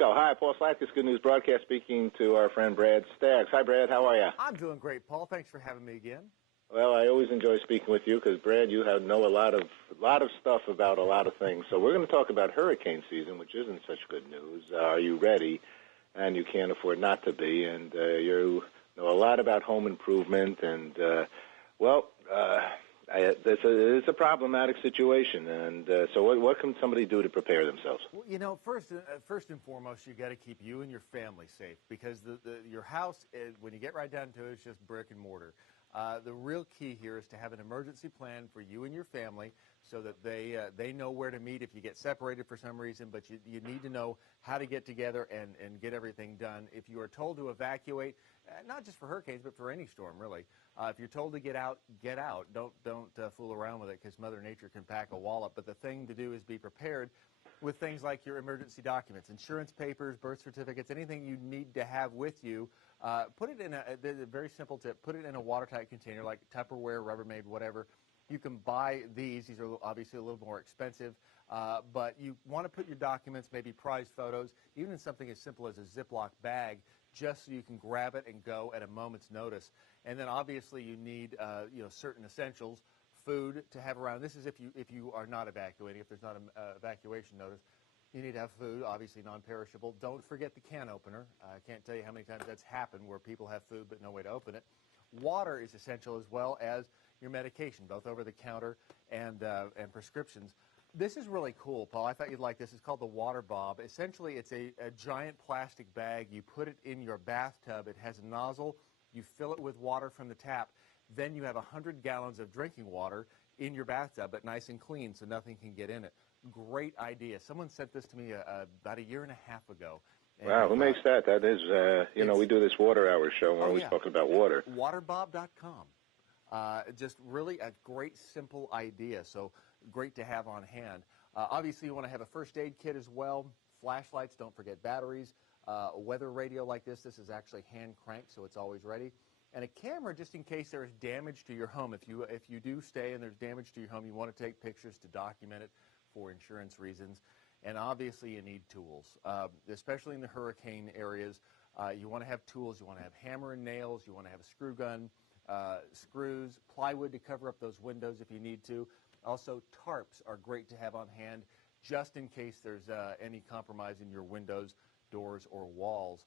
go. Hi, Paul Slackus, Good News Broadcast, speaking to our friend Brad Staggs. Hi, Brad. How are you? I'm doing great, Paul. Thanks for having me again. Well, I always enjoy speaking with you because, Brad, you know a lot of stuff about a lot of things. So we're going to talk about hurricane season, which isn't such good news. Are you ready? And you can't afford not to be. And you know a lot about home improvement. And, it's a problematic situation. And so what can somebody do to prepare themselves? Well, you know, first and foremost, you got to keep you and your family safe because your house, when you get right down to it, is just brick and mortar. The real key here is to have an emergency plan for you and your family so that they know where to meet if you get separated for some reason, but you need to know how to get together and get everything done. If you are told to evacuate, not just for hurricanes, but for any storm, really. If you're told to get out, get out. Don't fool around with it because Mother Nature can pack a wallop. But the thing to do is be prepared with things like your emergency documents, insurance papers, birth certificates, anything you need to have with you. Put it in a very simple tip. Put it in a watertight container like Tupperware, Rubbermaid, whatever. You can buy these. These are obviously a little more expensive, but you want to put your documents, maybe prize photos, even in something as simple as a Ziploc bag, just so you can grab it and go at a moment's notice. And then obviously you need certain essentials, food to have around. This is if you are not evacuating, if there's not an evacuation notice. You need to have food, obviously non-perishable. Don't forget the can opener. I can't tell you how many times that's happened where people have food but no way to open it. Water is essential as well as your medication, both over the counter and prescriptions. This is really cool, Paul. I thought you'd like this. It's called the Water Bob. Essentially, it's a giant plastic bag. You put it in your bathtub. It has a nozzle. You fill it with water from the tap. Then you have 100 gallons of drinking water in your bathtub, but nice and clean so nothing can get in it. Great idea. Someone sent this to me about a year and a half ago. Wow, who makes that? That is, we do this Water Hour show, and we're always talking about water. Waterbob.com. Just really a great, simple idea, so great to have on hand. Obviously, you want to have a first aid kit as well. Flashlights, don't forget batteries. A weather radio like this is actually hand cranked, so it's always ready. And a camera just in case there is damage to your home. If you do stay and there's damage to your home, you want to take pictures to document it for insurance reasons. And obviously you need tools, especially in the hurricane areas. You want to have tools. You want to have hammer and nails. You want to have a screw gun, screws, plywood to cover up those windows if you need to. Also, tarps are great to have on hand just in case there's any compromise in your windows, doors, or walls.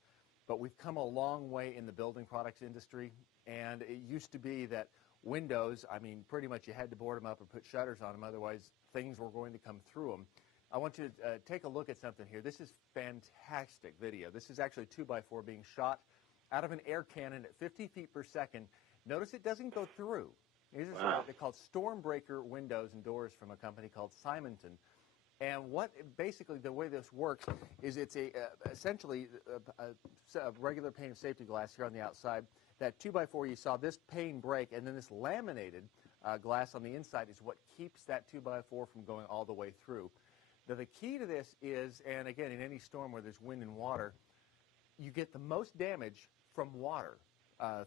But we've come a long way in the building products industry, and it used to be that windows, I mean, pretty much you had to board them up and put shutters on them, otherwise things were going to come through them. I want you to take a look at something here. This is fantastic video. This is actually 2x4 being shot out of an air cannon at 50 feet per second. Notice it doesn't go through. These are they're called Stormbreaker windows and doors from a company called Simonton. And basically the way this works is it's essentially a regular pane of safety glass here on the outside. That 2x4 you saw this pane break, and then this laminated glass on the inside is what keeps that 2x4 from going all the way through. Now, the key to this is, and again, in any storm where there's wind and water, you get the most damage from water.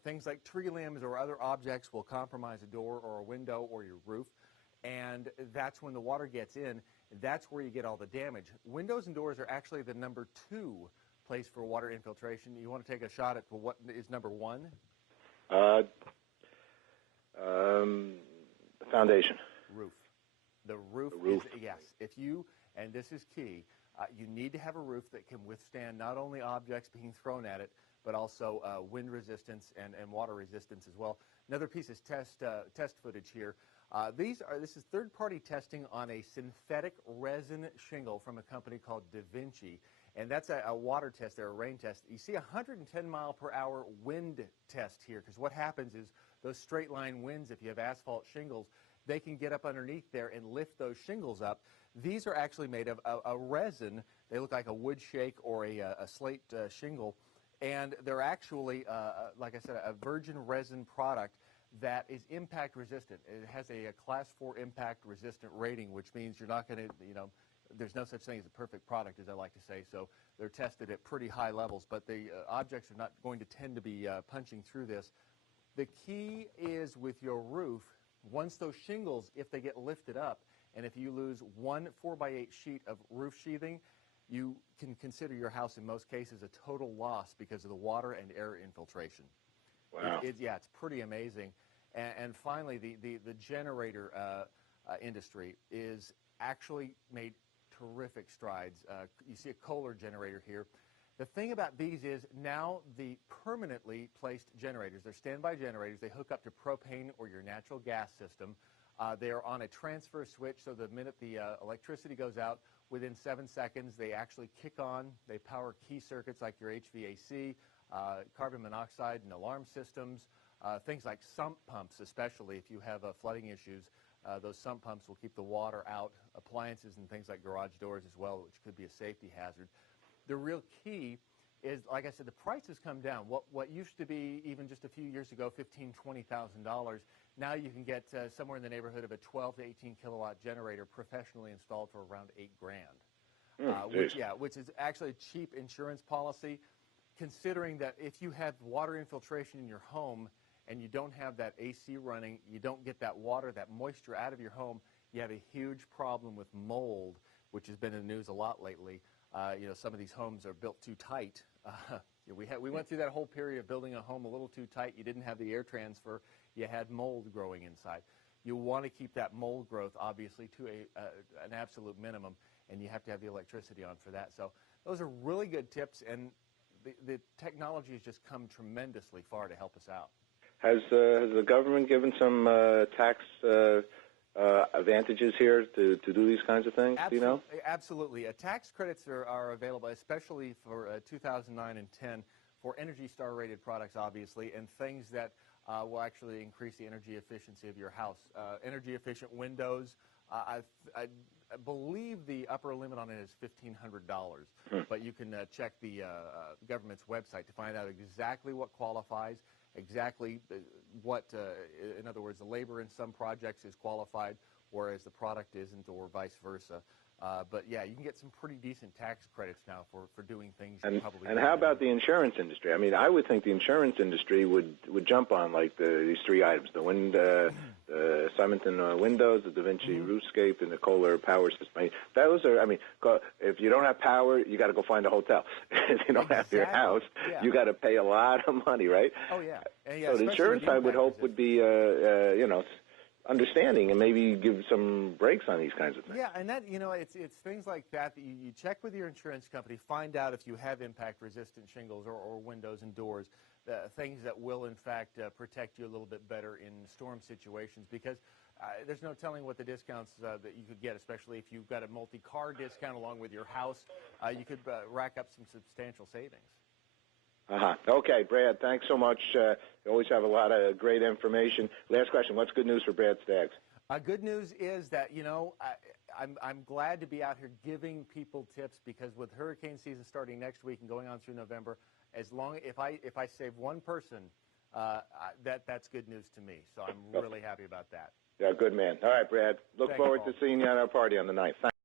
Things like tree limbs or other objects will compromise a door or a window or your roof, and that's when the water gets in. That's where you get all the damage. Windows and doors are actually the number 2 place for water infiltration. You want to take a shot at what is number 1? Foundation. Roof. The roof. Is, yes. If you, and this is key, you need to have a roof that can withstand not only objects being thrown at it, but also wind resistance and water resistance as well. Another piece is test footage here. This is third-party testing on a synthetic resin shingle from a company called Da Vinci. And that's a water test there, a rain test. You see 110 mile per hour wind test here, because what happens is those straight line winds, if you have asphalt shingles, they can get up underneath there and lift those shingles up. These are actually made of a resin. They look like a wood shake or a slate shingle. And they're actually, like I said, a virgin resin product that is impact resistant. It has a class 4 impact resistant rating, which means you're not going to, there's no such thing as a perfect product, as I like to say. So they're tested at pretty high levels, but the objects are not going to tend to be punching through this. The key is with your roof, once those shingles, if they get lifted up, and if you lose one 4x8 sheet of roof sheathing, you can consider your house in most cases a total loss because of the water and air infiltration. Wow. Yeah, it's pretty amazing. And finally, the generator industry is actually made terrific strides. You see a Kohler generator here. The thing about these is now the permanently placed generators, they're standby generators, they hook up to propane or your natural gas system. They are on a transfer switch, so the minute the electricity goes out, within 7 seconds, they actually kick on. They power key circuits like your HVAC, carbon monoxide and alarm systems, things like sump pumps, especially if you have flooding issues. Those sump pumps will keep the water out, appliances and things like garage doors as well, which could be a safety hazard. The real key is, like I said, the price has come down. What used to be, even just a few years ago, $15,000, $20,000, now you can get somewhere in the neighborhood of a 12 to 18 kilowatt generator professionally installed for around $8,000, which is actually a cheap insurance policy, considering that if you have water infiltration in your home and you don't have that AC running, you don't get that water, that moisture out of your home, you have a huge problem with mold, which has been in the news a lot lately. Some of these homes are built too tight. We went through that whole period of building a home a little too tight. You didn't have the air transfer. You had mold growing inside. You want to keep that mold growth, obviously, to an absolute minimum, and you have to have the electricity on for that. So those are really good tips, and the technology has just come tremendously far to help us out. Has the government given some tax advantages here to do these kinds of things? Absolutely, do you know? Absolutely. Tax credits are available, especially for 2009 and 10, for Energy Star rated products, obviously, and things that will actually increase the energy efficiency of your house. Energy efficient windows, I believe the upper limit on it is $1,500, but you can check the government's website to find out exactly what qualifies, exactly what, in other words, the labor in some projects is qualified, whereas the product isn't, or vice versa. But yeah, you can get some pretty decent tax credits now for doing things you probably. And how about the insurance industry? I mean, I would think the insurance industry would jump on like these three items: the Simonton windows, the Da Vinci roofscape, and the Kohler power system. I mean, those are. I mean, if you don't have power, you got to go find a hotel. If you don't have your house, you got to pay a lot of money, right? Oh yeah. So the insurance, I would hope, would be understanding and maybe give some breaks on these kinds of things. Yeah, and that, it's things like that you check with your insurance company, find out if you have impact-resistant shingles or windows and doors, things that will, in fact, protect you a little bit better in storm situations, because there's no telling what the discounts that you could get, especially if you've got a multi-car discount along with your house. You could rack up some substantial savings. Okay, Brad, thanks so much. You always have a lot of great information. Last question, what's good news for Brad Staggs? Good news is that, I'm glad to be out here giving people tips, because with hurricane season starting next week and going on through November, if I save one person, that's good news to me. So I'm really happy about that. Yeah, good man. All right, Brad. Look forward to seeing you at our party on the 9th. Thanks.